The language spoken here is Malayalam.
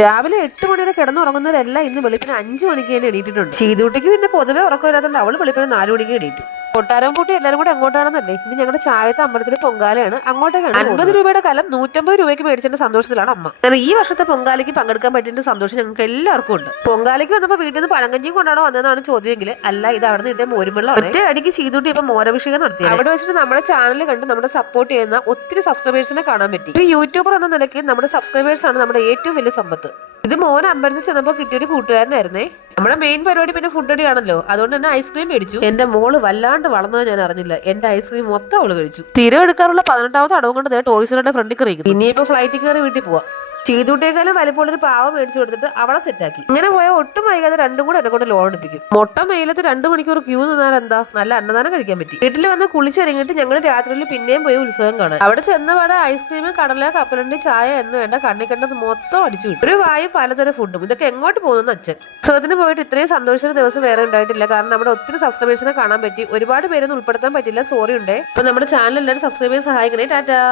രാവിലെ 8 മണി വരെ കിടന്നുറങ്ങുന്നവരെല്ലാം ഇന്ന് വെളുപ്പിന് 5 മണിക്ക് തന്നെ എണീറ്റിട്ടുണ്ട്. ചീതൂട്ടിക്ക് പിന്നെ പൊതുവെ ഉറക്കമില്ലാത്തതുകൊണ്ട് അവള് വെളുപ്പിന് 4 മണിക്ക് എണീറ്റു. കൊട്ടാരം പൂട്ടി എല്ലാവരും കൂടെ എങ്ങോട്ടാണെന്നല്ലേ, ഇന്ന് ഞങ്ങളുടെ ചായത്തെ അമ്പലത്തിലെ പൊങ്കാലയാണ്. അങ്ങോട്ടേക്കാണ് 50 രൂപയുടെ കലം 150 രൂപയ്ക്ക് മേടിച്ചതിന്റെ സന്തോഷത്തിലാണ് അമ്മ. കാരണം ഈ വർഷത്തെ പൊങ്കാലയ്ക്ക് പങ്കെടുക്കാൻ പറ്റിയ സന്തോഷം ഞങ്ങൾക്ക് എല്ലാവർക്കും ഉണ്ട്. പൊങ്കാലയ്ക്ക് വന്നപ്പോൾ വീട്ടിൽ നിന്ന് പഴങ്കഞ്ഞിയും കൊണ്ടാണോ വന്നതെന്നാണ് ചോദ്യമെങ്കിൽ അല്ല, ഇത് അവിടെ നിന്ന് കിട്ടിയ മോരുവെള്ളം. ഒറ്റ അടിക്ക് ചീതൂട്ടി ഇപ്പൊ മോരഭിഷേകം നടത്തി. അവിടെ വെച്ചിട്ട് നമ്മുടെ ചാനൽ കണ്ട് നമ്മുടെ സപ്പോർട്ട് ചെയ്യുന്ന ഒത്തിരി സബ്സ്ക്രൈബേഴ്സിനെ കാണാൻ പറ്റി. ഒരു യൂട്യൂബർ എന്ന നിലയ്ക്ക് നമ്മുടെ സബ്സ്ക്രൈബേഴ്സ് ആണ് നമ്മുടെ ഏറ്റവും വലിയ സമ്പത്ത്. ഇത് മോൻ അമ്പലത്തിൽ ചെന്നപ്പോൾ കിട്ടിയൊരു കൂട്ടുകാരനായിരുന്നേ. നമ്മുടെ മെയിൻ പരിപാടി പിന്നെ ഫുഡ് അടിയാണല്ലോ, അതുകൊണ്ട് തന്നെ ഐസ്ക്രീം മേടിച്ചു. എന്റെ മോള് വല്ലാണ്ട് വളർന്നത് ഞാൻ അറിഞ്ഞില്ല. എന്റെ ഐസ്ക്രീം മൊത്തം അവള് കഴിച്ചു. സ്ഥിരം എടുക്കാറുള്ള 18ാമത്തെ അടവും കൊണ്ട് ടോയ്സിന്റെ ഫ്രണ്ടിൽ കറിയിക്കും. ഇനിയിപ്പോ ഫ്ലൈറ്റിൽ കയറി വീട്ടിൽ പോവാം. ചീതൂട്ടേക്കാളും വലിപ്പമുള്ളൊരു പാവം മേടിച്ചു കൊടുത്തിട്ട് അവളെ സെറ്റാക്കി. ഇങ്ങനെ പോയാൽ ഒട്ടും വൈകാതെ രണ്ടും കൂടെ എന്നെ കൊണ്ട് ലോൺ എടുപ്പിക്കും. മൊട്ട മെയിലത്ത് 2 മണിക്കൂർ ക്യൂ നിന്നാൽ എന്താ, നല്ല അന്നദാനം കഴിക്കാൻ പറ്റി. വീട്ടിൽ വന്ന് കുളിച്ചൊരുങ്ങിട്ട് ഞങ്ങൾ രാത്രിയിൽ പിന്നെയും പോയി ഉത്സവം കാണാൻ. അവിടെ ചെന്നപാടെ ഐസ്ക്രീം, കടല, കപ്പലണ്ടി, ചായ എന്ന് വേണ്ട കണ്ണി കണ്ടത് മൊത്തം അടിച്ചു കിട്ടും. ഒരു വായും പലതരം ഫുഡും. ഇതൊക്കെ എങ്ങോട്ട് പോകുന്നു അച്ഛൻ. ഉത്സവത്തിന് പോയിട്ട് ഇത്രയും സന്തോഷിച്ച ദിവസം വേറെ ഉണ്ടായിട്ടില്ല. കാരണം നമ്മുടെ ഒത്തിരി സബ്സ്ക്രൈബേഴ്സിനെ കാണാൻ പറ്റി. ഒരുപാട് പേരൊന്നും ഉൾപ്പെടുത്താൻ പറ്റില്ല, സോറി ഉണ്ടേ. അപ്പൊ നമ്മുടെ ചാനൽ എല്ലാവരും സബ്സ്ക്രൈബ് ചെയ്ത് സഹായിക്കണേ. ടാറ്റാ.